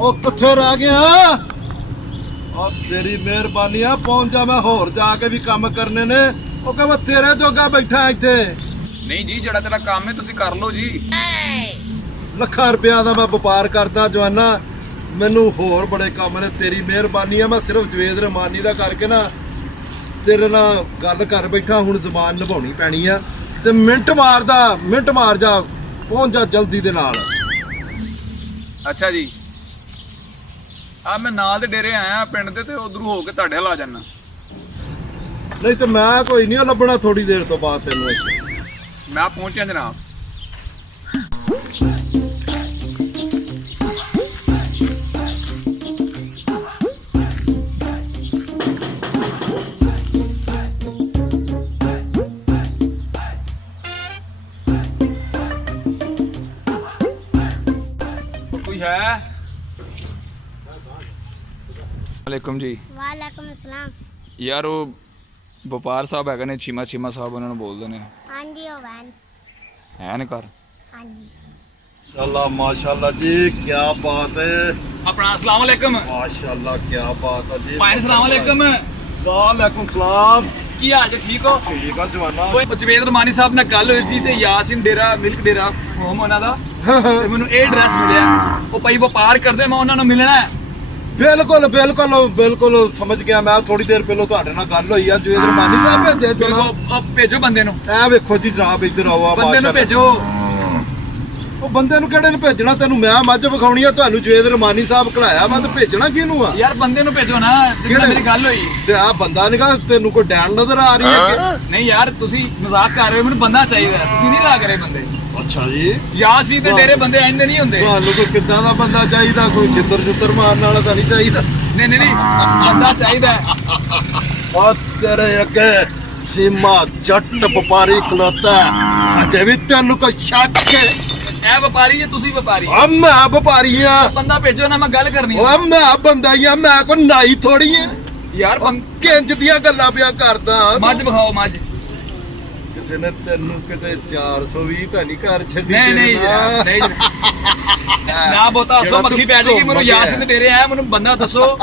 ਉਹ ਕਿੱਥੇ ਰਹਿ ਗਿਆ? ਉਹ ਤੇਰੀ ਮਿਹਰਬਾਨੀ ਆ, ਪਹੁੰਚ ਜਾ। ਮੈਂ ਹੋਰ ਜਾ ਕੇ ਵੀ ਕੰਮ ਕਰਨੇ ਨੇ। ਉਹ ਕਹਿੰਦਾ ਤੇਰੇ ਜੋਗਾ ਬੈਠਾ ਇੱਥੇ। ਨਹੀਂ ਜੀ, ਜਿਹੜਾ ਤੇਰਾ ਕੰਮ ਹੈ ਤੁਸੀਂ ਕਰ ਲਓ ਜੀ। ਲੱਖਾਂ ਰੁਪਇਆ ਦਾ ਮੈਂ ਵਪਾਰ ਕਰਦਾ ਜਵਾਨਾ, ਮੈਨੂੰ ਹੋਰ ਬੜੇ ਕੰਮ ਨੇ। ਤੇਰੀ ਮਿਹਰਬਾਨੀ ਆ, ਮੈਂ ਸਿਰਫ ਜਵੇਦ ਰਮਾਨੀ ਦਾ ਕਰਕੇ ਨਾ ਤੇਰੇ ਨਾਲ ਗੱਲ ਕਰ ਬੈਠਾ। ਹੁਣ ਜ਼ਬਾਨ ਨਿਭਾਉਣੀ ਪੈਣੀ ਆ ਤੇ ਮਿੰਟ ਮਾਰ ਜਾ, ਪਹੁੰਚ ਜਾ ਜਲਦੀ ਦੇ ਨਾਲ। ਅੱਛਾ ਜੀ, ਆ ਮੈਂ ਨਾਲ ਦੇ ਡੇਰੇ ਆਇਆ ਪਿੰਡ ਦੇ, ਤੇ ਉਧਰੋਂ ਹੋ ਕੇ ਤੁਹਾਡੇ ਵੱਲ ਆ ਜਾਣਾ। ਨਹੀਂ ਤੇ ਮੈਂ ਕੋਈ ਨਹੀਂ ਲੱਭਣਾ ਥੋੜੀ ਦੇਰ ਤੋਂ ਬਾਅਦ ਤੈਨੂੰ ਇੱਥੇ। ਮੈਂ ਪਹੁੰਚਿਆ ਜਨਾਬ। ਕੋਈ ਹੈ? ਵਾਲੇਕੁਮ ਜੀ। ਵਾਲੇਕੁਮ ਅਸਲਾਮ। ਯਾਰ ਉਹ ਵਪਾਰ ਸਾਹਿਬ ਹੈਗੇ ਨੇ, ਚੀਮਾ ਸਾਹਿਬ, ਉਹਨਾਂ ਨੂੰ ਬੋਲਦੇ ਨੇ। ਹਾਂਜੀ ਉਹ ਵੈਨ। ਹੈ ਨੇ ਘਰ? ਹਾਂਜੀ। ਮਾਸ਼ਾਅੱਲਾ ਮਾਸ਼ਾਅੱਲਾ ਜੀ, ਕੀ ਬਾਤ ਹੈ। ਆਪਣਾ अस्सलाम वालेकुम। माशाल्लाह क्या बात है जी। ਭਾਈ अस्सलाम वालेकुम। वालेकुम सलाम। ਕੀ ਹਾਲ ਜੀ? ਠੀਕ ਹੋ? ਠੀਕ ਆ ਜਵਾਨਾ। ਕੋਈ ਜਵੇਦ ਰਮਾਨੀ ਸਾਹਿਬ ਨਾਲ ਗੱਲ ਹੋਈ ਸੀ ਤੇ ਯਾਸਿਨ ਡੇਰਾ ਮਿਲਕ ਡੇਰਾ ਹੋਮ ਉਹਨਾਂ ਦਾ, ਤੇ ਮੈਨੂੰ ਇਹ ਐਡਰੈਸ ਮਿਲਿਆ। ਉਹ ਭਾਈ ਵਪਾਰ ਕਰਦੇ, ਮੈਂ ਉਹਨਾਂ ਨੂੰ ਮਿਲਣਾ ਹੈ। ਬਿਲਕੁਲ ਬਿਲਕੁਲ ਬਿਲਕੁਲ ਸਮਝ ਗਿਆ ਮੈਂ। ਥੋੜੀ ਦੇਰ ਪਹਿਲਾਂ ਤੁਹਾਡੇ ਨਾਲ ਗੱਲ ਹੋਈ ਆ। ਜਵੇਦ ਰਮਾਨੀ ਸਾਹਿਬ ਭੇਜੇ ਜਨਾਬ। ਭੇਜੋ ਬੰਦੇ ਨੂੰ। ਐ ਵੇਖੋ ਜੀ ਜਨਾਬ, ਇੱਧਰ ਆਓ। ਆ ਬੰਦੇ ਨੂੰ ਭੇਜੋ। ਉਹ ਬੰਦੇ ਨੂੰ ਕਿਹੜੇ ਨੂੰ ਭੇਜਣਾ? ਤੈਨੂੰ ਮੈਂ ਮੱਝ ਵਿਖਾਉਣੀ ਆ, ਤੁਹਾਨੂੰ ਜਵੇਦ ਰਮਾਨੀ ਸਾਹਿਬ ਘਲਾਇਆ ਵਾ, ਤੇ ਭੇਜਣਾ ਕਿਹਨੂੰ ਆ? ਯਾਰ ਬੰਦੇ ਨੂੰ ਭੇਜੋ ਨਾ, ਜਿਹਨਾਂ ਮੇਰੀ ਗੱਲ ਹੋਈ। ਤੇ ਆ ਬੰਦਾ ਨਿਕਾ, ਤੈਨੂੰ ਕੋਈ ਡੈਣ ਨਜ਼ਰ ਆ ਰਹੀ ਹੈ? ਨਹੀਂ ਯਾਰ, ਤੁਸੀਂ ਮਜ਼ਾਕ ਕਰ ਰਹੇ ਹੋ, ਮੈਨੂੰ ਬੰਦਾ ਚਾਹੀਦਾ, ਤੁਸੀਂ ਨਹੀਂ ਲਾ ਰਹੇ ਬੰਦੇ। ਅੱਛਾ ਜੀ। ਯਾਸੀ ਤੇ ਡੇਰੇ ਬੰਦੇ ਆਂਦੇ ਨਹੀਂ ਹੁੰਦੇ। ਤੁਹਾਨੂੰ ਕੋਈ ਕਿੱਦਾਂ ਦਾ ਬੰਦਾ ਚਾਹੀਦਾ? ਕੋਈ ਚਿੱਤਰ ਮਾਰਨ ਵਾਲਾ ਤਾਂ ਨਹੀਂ ਚਾਹੀਦਾ। ਨਹੀਂ ਬੰਦਾ ਚਾਹੀਦਾ। ਉਹ ਤੇਰੇ ਅੱਗੇ ਸੀਮਾ ਜੱਟ ਵਪਾਰੀ ਖਲੋਤਾ, ਹਜੇ ਵੀ ਤੈਨੂੰ ਕੋਈ ਸ਼ੱਕ ਹੈ? ਇਹ ਵਪਾਰੀ ਜੇ ਤੁਸੀਂ ਵਪਾਰੀ? ਆ ਮੈਂ ਵਪਾਰੀ ਆ। ਬੰਦਾ ਭੇਜੋ ਨਾ, ਮੈਂ ਗੱਲ ਕਰਨੀ ਹੈ। ਓਏ ਮੈਂ ਬੰਦਾ ਹੀ ਆ, ਮੈਂ ਕੋਈ ਨਾਈ ਥੋੜੀ ਆ ਯਾਰ। ਕਿੰਜ ਦੀਆਂ ਗੱਲਾਂ ਪਿਆ ਕਰਦਾ। ਮੱਝ ਵਿਖਾਓ, ਮੱਝ। ਕਿਸੇ ਨੇ ਤੈਨੂੰ ਕਿਤੇ 420 ਤਾਂ ਨਹੀਂ ਘਰ ਛੱਡੀ? ਨਹੀਂ ਨਾ ਬੋਤਾ ਹੱਸੋ, ਮੱਖੀ ਪੈ ਜਾਏਗੀ। ਮੈਨੂੰ ਯਾਸਿਨ ਦੇ ਡੇਰੇ ਆਇਆ, ਮੈਨੂੰ ਬੰਦਾ ਦੱਸੋ,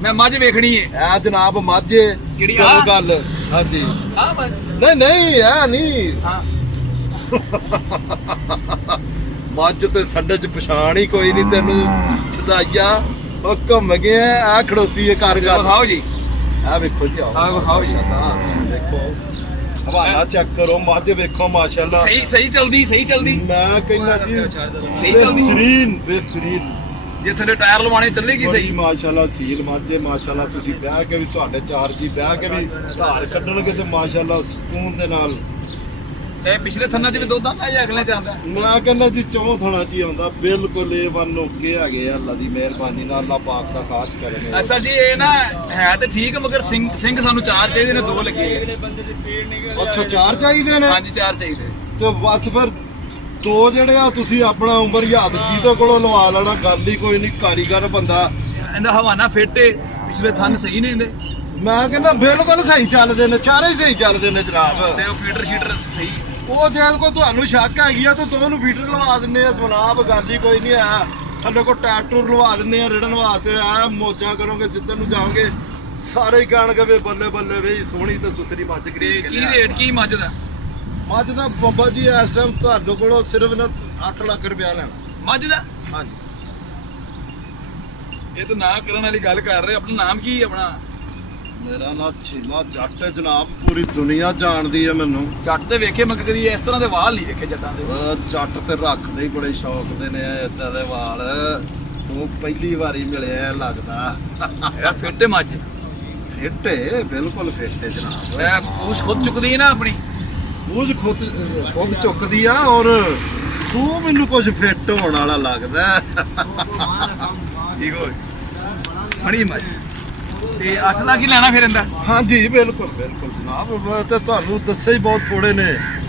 ਮੈਂ ਮੱਝ ਵੇਖਣੀ ਹੈ। ਆ ਜਨਾਬ ਮਾਝੇ ਕਿਹੜੀ ਗੱਲ? ਹਾਂਜੀ। ਹਾਂ ਮੱਝ? ਨਹੀਂ ਆ ਨਹੀਂ। ਹਾਂ ਮੱਝ ਤੇ ਸਾਡੇ ਚ ਪਛਾਣ ਹੀ ਕੋਈ ਨਹੀਂ ਤੈਨੂੰ ਛਦਾਈਆ। ਉਹ ਘੁੰਮ ਗਿਆ ਆ, ਖੜੋਤੀ ਹੈ ਕਰ ਗੱਲ। ਵਿਖਾਓ ਜੀ। ਆ ਵੇਖੋ ਜੀ, ਆਹ ਵਿਖਾਓ ਜੀ। ਦੇਖੋ ਹਵਾਲਾ ਚੈੱਕ ਕਰੋ, ਮੱਝ ਵੇਖੋ ਮਾਸ਼ਾਅੱਲਾ। ਸਹੀ ਚਲਦੀ। ਮੈਂ ਕਹਿੰਦਾ ਜੀ ਸਹੀ ਚਲਦੀ। ਬੇਹਤਰੀਨ। ਜੇ ਥੱਲੇ ਟਾਇਰ ਲਵਾਣੇ ਚੱਲੇਗੀ ਸਹੀ। ਮਾਸ਼ਾਅੱਲਾ ਸੀਲ ਮਾਝੇ ਮਾਸ਼ਾਅੱਲਾ। ਤੁਸੀਂ ਬਹਿ ਕੇ ਵੀ, ਤੁਹਾਡੇ ਚਾਰ ਜੀ ਬਹਿ ਕੇ ਵੀ ਧਾਰ ਕੱਢਣਗੇ ਤੇ ਮਾਸ਼ਾਅੱਲਾ ਸਕੂਨ ਦੇ ਨਾਲ। ਇਹ ਪਿਛਲੇ ਥੰਨਾਂ 'ਚ ਵੀ ਦੁੱਧ ਆਉਂਦਾ ਜਾਂ ਅਗਲੇ 'ਚ ਆਉਂਦਾ? ਮੈਂ ਕਹਿੰਦਾ ਜੀ ਚੌਂ ਥਣਾ ਚ ਹੀ ਆਉਂਦਾ। ਬਿਲਕੁਲ A1 ਓਕੇ ਹੈਗੇ ਆ, ਅੱਲਾ ਦੀ ਮਿਹਰਬਾਨੀ ਨਾਲ, ਅੱਲਾ ਪਾਕ ਦਾ ਖਾਸ ਕਰਮ ਹੈ। ਅੱਛਾ ਜੀ, ਇਹ ਨਾ ਹੈ ਤੇ ਠੀਕ, ਮਗਰ ਸਿੰਘ ਸਾਨੂੰ 4 ਚਾਹੀਦੇ ਨੇ, 2 ਲੱਗੇ। ਅੱਛਾ 4 ਚਾਹੀਦੇ ਨੇ? ਹਾਂਜੀ 4 ਚਾਹੀਦੇ। ਤੇ ਬਸ ਫਿਰ 2 ਜਿਹੜੇ ਆ ਤੁਸੀਂ ਆਪਣਾ ਉਮਰ ਯਾਦ ਜੀਤੋ ਕੋਲੋਂ ਲਵਾ ਲੈਣਾ। ਗੱਲ ਹੀ ਕੋਈ ਨਹੀਂ, ਕਾਰੀਗਰ ਬੰਦਾ। ਇਹਦਾ ਹਵਾਨਾ ਫਿੱਟ ਏ, ਪਿਛਲੇ ਥੰਨ ਸਹੀ ਨੇ ਇਹਦੇ। ਮੈਂ ਕਹਿੰਦਾ ਬਿਲਕੁਲ ਸਹੀ ਚੱਲਦੇ ਨੇ, ਚਾਰੇ ਹੀ ਸਹੀ ਚੱਲਦੇ ਨੇ ਜਨਾਬ। ਤੇ ਉਹ ਫੀਡਰ ਸਹੀ। ਉਹ ਜੇ ਕੋਈ ਤੁਹਾਨੂੰ ਸ਼ੱਕ ਹੈਗੀ ਆ ਤਾਂ ਦੋਨੋਂ ਫੀਡਰ ਲਵਾ ਦਿੰਨੇ ਆ ਜਨਾਬ। ਗੱਲ ਹੀ ਕੋਈ ਨਹੀਂ ਆ। ਥੱਲੇ ਕੋ ਟਰੈਕਟਰ ਲਵਾ ਦਿੰਨੇ ਆ ਰਿੜਨ ਵਾਸਤੇ। ਆ ਮੋਚਾ ਕਰੋਗੇ, ਜਿੱਧਰ ਨੂੰ ਜਾਓਗੇ ਸਾਰੇ ਹੀ ਕਹਿਣਗੇ ਵੀ ਬੱਲੇ ਬੱਲੇ ਵੀ ਸੋਹਣੀ ਤੇ ਸੁਥਰੀ ਮੱਝ ਤੇ ਖਰੀਦ ਕੇ ਕੀ ਲਿਆ। ਰੇਟ ਕੀ ਮੱਝ ਦਾ? ਮੱਝ ਦਾ ਬਾਬਾ ਜੀ ਇਸ ਟਾਈਮ ਤੁਹਾਡੇ ਕੋਲੋਂ ਸਿਰਫ ਨਾ 8 ਲੱਖ ਰੁਪਇਆ ਲੈਣਾ। ਮੱਝ ਦਾ? ਹਾਂਜੀ। ਇਹ ਤਾਂ ਨਾ ਕਰਨ ਵਾਲੀ ਗੱਲ ਕਰ ਰਹੇ। ਆਪਣਾ ਨਾਮ ਕੀ ਹੈ? ਆਪਣਾ ਮੇਰਾ ਨਾਮ ਚੀਮਾ ਜੱਟ ਹੈ ਜਨਾਬ। ਪੂਰੀ ਦੁਨੀਆ ਜਾਣਦੀ ਹੈ ਮੈਨੂੰ। ਜੱਟ ਤੇ ਵੇਖੇ, ਮੈਂ ਕਦੀ ਇਸ ਤਰ੍ਹਾਂ ਦੇ ਵਾਲ ਨਹੀਂ ਵੇਖੇ ਜੱਟਾਂ ਦੇ। ਜੱਟ ਤੇ ਰੱਖਦੇ ਹੀ ਬੜੇ ਸ਼ੌਕ ਦੇ ਨੇ ਏਦਾਂ ਦੇ ਵਾਲ। ਤੂੰ ਪਹਿਲੀ ਵਾਰੀ ਮਿਲਿਆ ਲੱਗਦਾ। ਇਹ ਫਿੱਟ ਮੱਝ। ਫਿੱਟ ਹੈ, ਬਿਲਕੁਲ ਫਿੱਟ ਹੈ ਜਨਾਬ। ਇਹ ਪੂਛ ਖੁਦ ਚੁੱਕਦੀ ਹੈ ਨਾ ਆਪਣੀ। ਪੂਛ ਖੁਦ ਚੁੱਕਦੀ ਆ। ਔਰ ਤੂੰ ਮੈਨੂੰ ਕੁਝ ਫਿੱਟ ਹੋਣ ਵਾਲਾ ਲੱਗਦਾ। ਠੀਕ ਹੋ ਬੜੀ ਮੱਝ। ਤੇ 8 ਲੱਖ ਹੀ ਲੈਣਾ ਫਿਰ ਇਹਦਾ? ਹਾਂਜੀ ਬਿਲਕੁਲ ਜਨਾਬ। ਤੇ ਤੁਹਾਨੂੰ ਦੱਸੇ ਹੀ ਬਹੁਤ ਥੋੜੇ ਨੇ,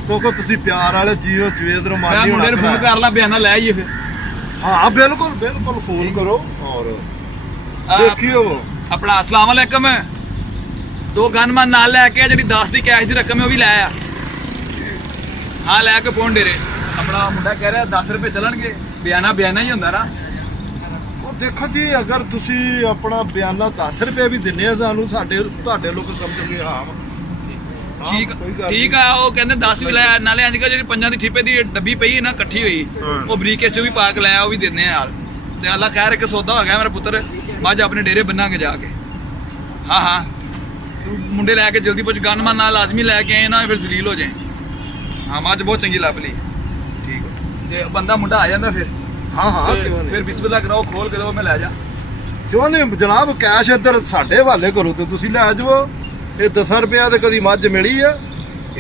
ਕਿਉਂਕਿ ਤੁਸੀਂ ਪਿਆਰ ਵਾਲੇ ਜੀਓ। ਜਵੇਦ ਮੈਂ ਰਮਾਨੀ ਮੁੰਡੇ ਨੂੰ ਫੋਨ ਕਰ ਲਾ, ਬਿਆਨਾ ਲੈ ਆਈਏ ਫਿਰ। ਹਾਂ ਬਿਲਕੁਲ ਫੋਨ ਕਰੋ। ਔਰ ਦੇਖਿਓ ਆਪਣਾ अस्सलाम वालेकुम। 2 ਗਨਮੈਨ ਨਾਲ ਲੈ ਕੇ, ਜਿਹੜੀ 10 ਦੀ ਕੈਸ਼ ਦੀ ਰਕਮ ਹੈ ਉਹ ਵੀ ਲੈ ਆ। ਹਾਂ ਲੈ ਕੇ ਪਹੁੰਚ ਡੇਰੇ। ਆਪਣਾ ਮੁੰਡਾ ਕਹਿ ਰਿਹਾ 10 ਰੁਪਏ ਚੱਲਣਗੇ। ਬਿਆਨਾ ਹੀ ਹੁੰਦਾ ਨਾ। ਉਹ ਦੇਖੋ ਜੀ ਅਗਰ ਤੁਸੀਂ ਆਪਣਾ ਬਿਆਨਾ 10 ਰੁਪਏ ਵੀ ਦਿੰਨੇ ਆ ਸਾਨੂੰ ਤੁਹਾਡੇ ਲੋਕ ਸਮਝਣਗੇ ਹਾਂ ਠੀਕ ਕੋਈ ਗੱਲ ਠੀਕ ਆ। ਉਹ ਕਹਿੰਦੇ 10 ਵੀ ਲਾਇਆ ਨਾਲੇ ਅੱਜ ਕੱਲ੍ਹ ਜਿਹੜੀ ਪੰਜਾਂ ਦੀ ਠਿੱਪੇ ਦੀ ਡੱਬੀ ਪਈ ਹੈ ਨਾ ਇਕੱਠੀ ਹੋਈ, ਉਹ ਬਰੀਕੇਸ ਚ ਵੀ ਪਾ ਕੇ ਲਾਇਆ, ਉਹ ਵੀ ਦਿੰਦੇ ਆ ਨਾਲ। ਤੇ ਅੱਲਾ ਖੈਰ ਇੱਕ ਸੌਦਾ ਹੋ ਗਿਆ ਮੇਰਾ ਪੁੱਤਰ, ਮੱਝ ਆਪਣੇ ਡੇਰੇ ਬੰਨਾਂਗੇ ਜਾ ਕੇ। ਹਾਂ ਤੂੰ ਮੁੰਡੇ ਲੈ ਕੇ ਜਲਦੀ ਪੁੱਛ, ਗਨਮਨ ਨਾਲ ਲਾਜ਼ਮੀ ਲੈ ਕੇ ਆਏ ਨਾ, ਫਿਰ ਜ਼ਲੀਲ ਹੋ ਜਾਏ। ਹਾਂ ਮੱਝ ਬਹੁਤ ਚੰਗੀ ਲੱਭ ਲਈ। ਠੀਕ ਤੇ ਬੰਦਾ ਮੁੰਡਾ ਆ ਜਾਂਦਾ ਫਿਰ ਹਾਂ ਤੇ ਕਿਉਂ ਫਿਰ ਨਹੀਂ ਬਿਸਮਿਲ੍ਲਾ ਕਰਾਓ, ਖੋਲ ਕੇ ਦਿਓ, ਮੈਂ ਲੈ ਜਾ। ਕਿਉਂ ਨਹੀਂ ਜਨਾਬ, ਕੈਸ਼ ਇੱਧਰ ਸਾਡੇ ਹਵਾਲੇ ਕਰੋ ਤੇ ਤੁਸੀਂ ਲੈ ਜਾਓ। ਇਹ 10 ਰੁਪਏ ਤੇ ਕਦੀ ਮੱਝ ਮਿਲੀ ਆ?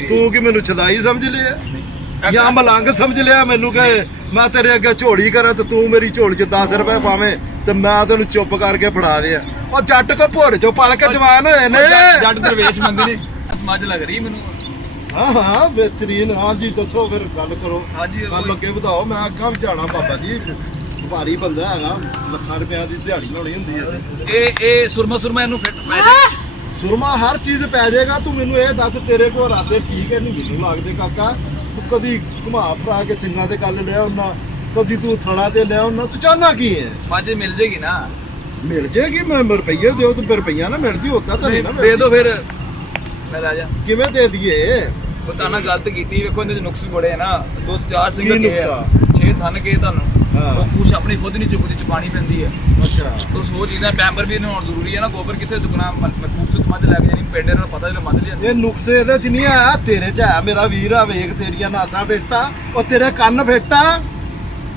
ਤੂੰ ਕਿ ਮੈਨੂੰ ਛਦਾਈ ਸਮਝ ਲਿਆ ਜਾਂ ਮਲੰਗ ਸਮਝ ਲਿਆ ਮੈਨੂੰ? ਕਿ ਮੈਂ ਤੇਰੇ ਅੱਗੇ ਝੋਲੀ ਕਰਾਂ ਤੇ ਤੂੰ ਮੇਰੀ ਝੋਲੀ 'ਚ 10 ਰੁਪਏ ਪਾਵੇਂ ਤੇ ਮੈਂ ਤੈਨੂੰ ਚੁੱਪ ਕਰਕੇ ਫੜਾ ਦਿਆਂ? ਉਹ ਜੱਟ ਕੋ ਭੁਰ ਚੋਂ ਪਲ ਕੇ ਜਵਾਨ ਹੋਏ ਨੇ। ਜੱਟ ਦਰਵੇਸ਼ ਬੰਦੇ ਨੇ, ਸਮਝ ਲੱਗ ਰਹੀ ਮੈਨੂੰ। ਹਾਂ ਬਿਹਤਰੀਨ। ਹਾਂ ਜੀ ਦੱਸੋ ਫਿਰ, ਗੱਲ ਕਰੋ। ਹਾਂਜੀ, ਗੱਲ ਅੱਗੇ ਵਧਾਓ। ਮੈਂ ਅੱਖਾਂ ਵਿਚਾਣਾ ਬਾਬਾ ਜੀ, ਭਾਰੀ ਬੰਦਾ ਹੈਗਾ, ਲੱਖਾਂ ਰੁਪਿਆਂ ਦੀ ਦਿਹਾੜੀ ਲਾਉਣੀ ਹੁੰਦੀ ਹੈ। ਇਹ ਸੁਰਮਾ ਇਹਨੂੰ ਫਿੱਟ ਪੈ ਜਾ। ਸੁਰਮਾ ਹਰ ਚੀਜ਼ ਪੈ ਜਾਏਗਾ। ਤੂੰ ਮੈਨੂੰ ਇਹ ਦੱਸ, ਤੇਰੇ ਕੋਲ ਰਾਤੇ ਠੀਕ ਹੈ ਨਹੀਂ ਮੈਨੂੰ ਲੱਗਦੇ ਕਾਕਾ? ਤੂੰ ਕਦੀ ਘੁਮਾ ਫਰਾ ਕੇ ਸਿੰਘਾਂ ਤੇ ਗੱਲ ਲਿਆ ਉਹਨਾਂ, ਕਦੀ ਤੂੰ ਥਣਾ ਤੇ ਲਿਆ ਉਹਨਾਂ, ਤੂੰ ਚਾਹਨਾ ਕੀ ਹੈ? ਮੱਝ ਮਿਲ ਜੇਗੀ ਨਾ? ਮਿਲ ਜੇਗੀ। ਮੈਂ ਰੁਪਈਏ ਦਿਓ ਤੇ ਰੁਪਈਆ ਨਾ ਮਿਲਦੀ ਹੋਤਾ ਤਾਂ ਨਹੀਂ ਨਾ ਦੇ ਦੋ ਫਿਰ, ਮੈਂ ਲੈ ਜਾ। ਕਿਵੇਂ ਦੇ ਦਈਏ? ਪਤਾ ਨਾ ਗਲਤ ਕੀਤੀ, ਵੇਖੋ ਇਹਦੇ ਚ ਨੁਕਸ ਵੀ ਬੜੇ ਆ ਨਾ। 2-4 ਸਿੰਘ ਕੀ ਕੇ ਨੁਕਸਾ? 6 ਥਨ ਕੇ ਤੁਹਾਨੂੰ ਹਾਂ। ਉਹ ਕੁਛ ਆਪਣੀ ਖੁਦ ਨਹੀਂ ਚੁੱਕਦੀ, ਚੁਕਾਣੀ ਪੈਂਦੀ ਹੈ। ਅੱਛਾ ਤੋ ਸੋ ਚੀਜ਼ਾਂ ਪੈਂਪਰ ਵੀ ਹੋਣ ਜ਼ਰੂਰੀ ਹੈ ਨਾ। ਗੋਬਰ ਕਿੱਥੇ ਚੁਕਣਾ? ਖੂਬਸੂਰਤ ਮੱਝ ਲੈ ਕੇ ਜਾਣੀ, ਪੇਡੇ ਨੂੰ ਪਤਾ ਜਿਹੜਾ ਮੱਝ ਲਿਆ। ਇਹ ਨੁਕਸੇ ਇਹਦੇ ਚ ਨਹੀਂ ਆ, ਤੇਰੇ ਚ ਹੈ ਮੇਰਾ ਵੀਰ। ਆ ਵੇਖ ਤੇਰੀਆਂ ਨਾਸਾਂ ਫੇਟਾ, ਉਹ ਤੇਰੇ ਕੰਨ ਫੇਟਾ।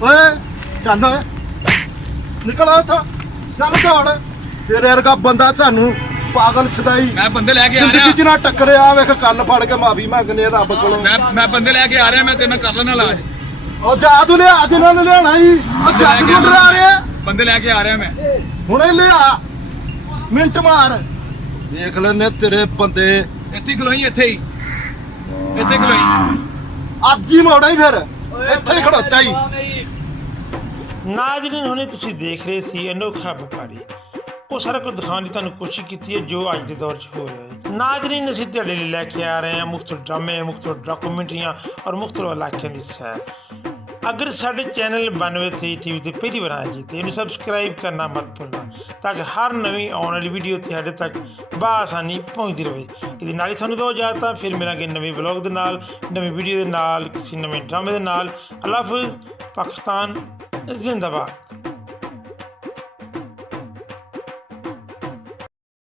ਓਏ ਚੱਲ ਓਏ, ਨਿਕਲ ਉੱਥੋਂ, ਚੱਲ ਦੌੜ। ਤੇਰੇ ਵਰਗਾ ਬੰਦਾ ਸਾਨੂੰ ਪਾਗਲ ਛਦਾਈ ਮੈਂ ਬੰਦੇ ਲੈ ਕੇ ਆ ਜ਼ਿੰਦਗੀ ਚ ਰਿਹਾ, ਨਾ ਟੱਕਰਿਆ। ਵੇਖ ਕੰਨ ਫੜ ਕੇ ਮਾਫੀ ਮੰਗਨੇ ਰੱਬ ਕੋਲੋਂ। ਮੈਂ ਬੰਦੇ ਲੈ ਕੇ ਆ ਰਿਹਾ, ਮੈਂ ਤੇਰੇ ਨਾਲ ਕਰ ਲੈਣਾ ਇਲਾਜ। ਉਹ ਜਾ ਤੂੰ ਲਿਆ, ਜਿਨ੍ਹਾਂ ਨੇ ਲਿਆਣਾ ਹੀ। ਉਹ ਜੱਜ ਨੂੰ ਡਰਾ ਰਿਹਾ। ਬੰਦੇ ਲੈ ਕੇ ਆ ਰਿਹਾ ਮੈਂ। ਹੁਣੇ ਲਿਆ, ਮਿੰਟ ਮਾਰ। ਵੇਖ ਲੈਨੇ ਤੇਰੇ ਬੰਦੇ। ਇੱਥੇ ਹੀ ਖਲੋਈ, ਇੱਥੇ ਹੀ ਖਲੋਈ। ਅੱਜ ਹੀ ਮੋੜਾ ਹੀ ਫਿਰ, ਇੱਥੇ ਹੀ ਖੜੋਤਾ ਹੀ। ਨਾਜ਼ਰੀਨ, ਹੁਣੇ ਤੁਸੀਂ ਦੇਖ ਰਹੇ ਸੀ ਅਨੋਖਾ ਵਪਾਰੀ। ਉਹ ਸਾਰਾ ਕੁਝ ਦਿਖਾਉਣ ਦੀ ਤੁਹਾਨੂੰ ਕੋਸ਼ਿਸ਼ ਕੀਤੀ ਹੈ ਜੋ ਅੱਜ ਦੇ ਦੌਰ 'ਚ ਹੋ ਰਿਹਾ ਹੈ। ਨਾਜ਼ਰੀਨ, ਅਸੀਂ ਤੁਹਾਡੇ ਲਈ ਲੈ ਕੇ ਆ ਰਹੇ ਹਾਂ ਮੁਖਤਲਿਫ ਡਰਾਮੇ, ਮੁਖਤਲਿਫ ਡਾਕੂਮੈਂਟਰੀਆਂ ਔਰ ਮੁਖਤਲਿਫ ਇਲਾਕਿਆਂ ਦੀ ਸੈਰ। अगर साढ़े चैनल 92 TV ਤੇ ਪਹਿਲੀ ਵਾਰ ਆਏ ਜੀ ਤੇ ਇਹਨੂੰ ਸਬਸਕ੍ਰਾਈਬ ਕਰਨਾ ਮਤ ਭੁੱਲਣਾ ਤਾਂ ਕਿ ਹਰ ਨਵੀਂ ਆਉਣ ਵਾਲੀ ਵੀਡੀਓ ਤੁਹਾਡੇ ਤੱਕ ਬਆਸਾਨੀ ਪਹੁੰਚਦੀ ਰਹੇ। ਇਹਦੇ ਨਾਲ ਹੀ ਸਾਨੂੰ ਦੋ ਇਜਾਜ਼ਤਾਂ, ਫਿਰ ਮਿਲਾਂਗੇ ਨਵੇਂ ਵਲੌਗ ਦੇ ਨਾਲ, ਨਵੀਂ ਵੀਡੀਓ ਦੇ ਨਾਲ, ਕਿਸੇ ਨਵੇਂ ਡਰਾਮੇ ਦੇ ਨਾਲ। ਅੱਲਾ ਹਾਫਿਜ਼। ਪਾਕਿਸਤਾਨ ਜ਼ਿੰਦਾਬਾਦ।